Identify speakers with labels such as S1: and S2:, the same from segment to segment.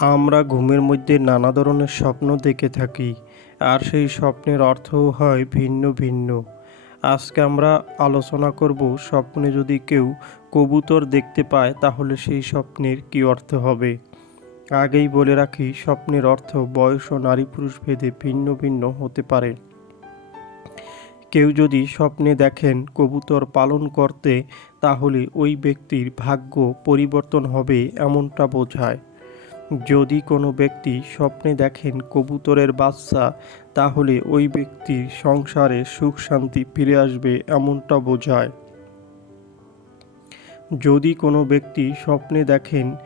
S1: আমরা ঘুমের মধ্যে নানা ধরনের স্বপ্ন দেখে থাকি, আর সেই স্বপ্নের অর্থও হয় ভিন্ন ভিন্ন। আজকে আমরা আলোচনা করব স্বপ্নে যদি কেউ কবুতর দেখতে পায়, তাহলে সেই স্বপ্নের কী অর্থ হবে? আগেই বলে রাখি, স্বপ্নের অর্থ বয়স ও নারী পুরুষ ভেদে ভিন্ন ভিন্ন হতে পারে। কেউ যদি স্বপ্নে দেখেন কবুতর পালন করতে, তাহলে ওই ব্যক্তির ভাগ্য পরিবর্তন হবে এমনটা বোঝায়। যদি কোনো ব্যক্তি স্বপ্নে দেখেন কবুতরের বাচ্চা, তাহলে ওই ব্যক্তির সংসারে সুখ শান্তি ফিরে আসবে এমনটা বোঝায়। যদি কোনো ব্যক্তি স্বপ্নে দেখেন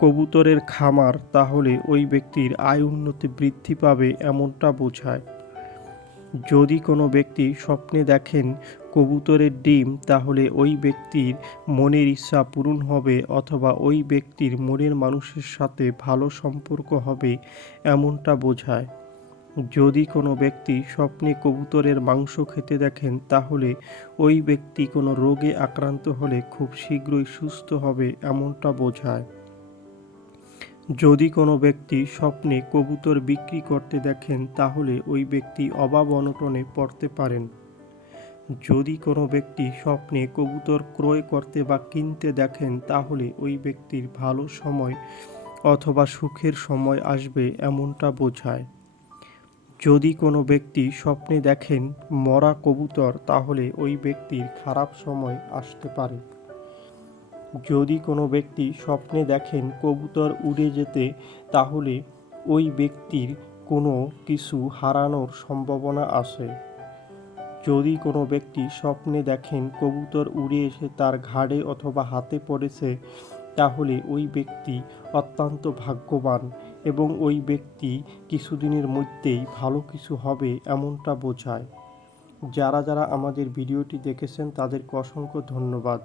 S1: কবুতরের খামার, তাহলে ওই ব্যক্তির আয় উন্নতি বৃদ্ধি পাবে এমনটা বোঝায়। যদি কোনো ব্যক্তি স্বপ্নে দেখেন কবুতরের ডিম, তাহলে ওই ব্যক্তির মনের ইচ্ছা পূরণ হবে অথবা ওই ব্যক্তির মনের মানুষের সাথে ভালো সম্পর্ক হবে এমনটা বোঝায়। যদি কোনো ব্যক্তি স্বপ্নে কবুতরের মাংস খেতে দেখেন, তাহলে ওই ব্যক্তি কোনো রোগে আক্রান্ত হলে খুব শীঘ্রই সুস্থ হবে এমনটা বোঝায়। যদি কোনো ব্যক্তি স্বপ্নে কবুতর বিক্রি করতে দেখেন, তাহলে ওই ব্যক্তি অভাব অনটনে পড়তে পারেন। যদি কোনো ব্যক্তি স্বপ্নে কবুতর ক্রয় করতে বা কিনতে দেখেন, তাহলে ওই ব্যক্তির ভালো সময় অথবা সুখের সময় আসবে এমনটা বোঝায়। যদি কোনো ব্যক্তি স্বপ্নে দেখেন মরা কবুতর, তাহলে ওই ব্যক্তির খারাপ সময় আসতে পারে। যদি কোনো ব্যক্তি স্বপ্নে দেখেন কবুতর উড়ে যেতে, তাহলে ওই ব্যক্তির কোনো কিছু হারানোর সম্ভাবনা আসে যদি কোনো ব্যক্তি স্বপ্নে দেখেন কবুতর উড়ে এসে তার ঘাড়ে অথবা হাতে পড়েছে, তাহলে ওই ব্যক্তি অত্যন্ত ভাগ্যবান এবং ওই ব্যক্তি কিছুদিনের মধ্যেই ভালো কিছু হবে এমনটা বোঝায়। যারা যারা আমাদের ভিডিওটি দেখেছেন, তাদেরকে অসংখ্য ধন্যবাদ।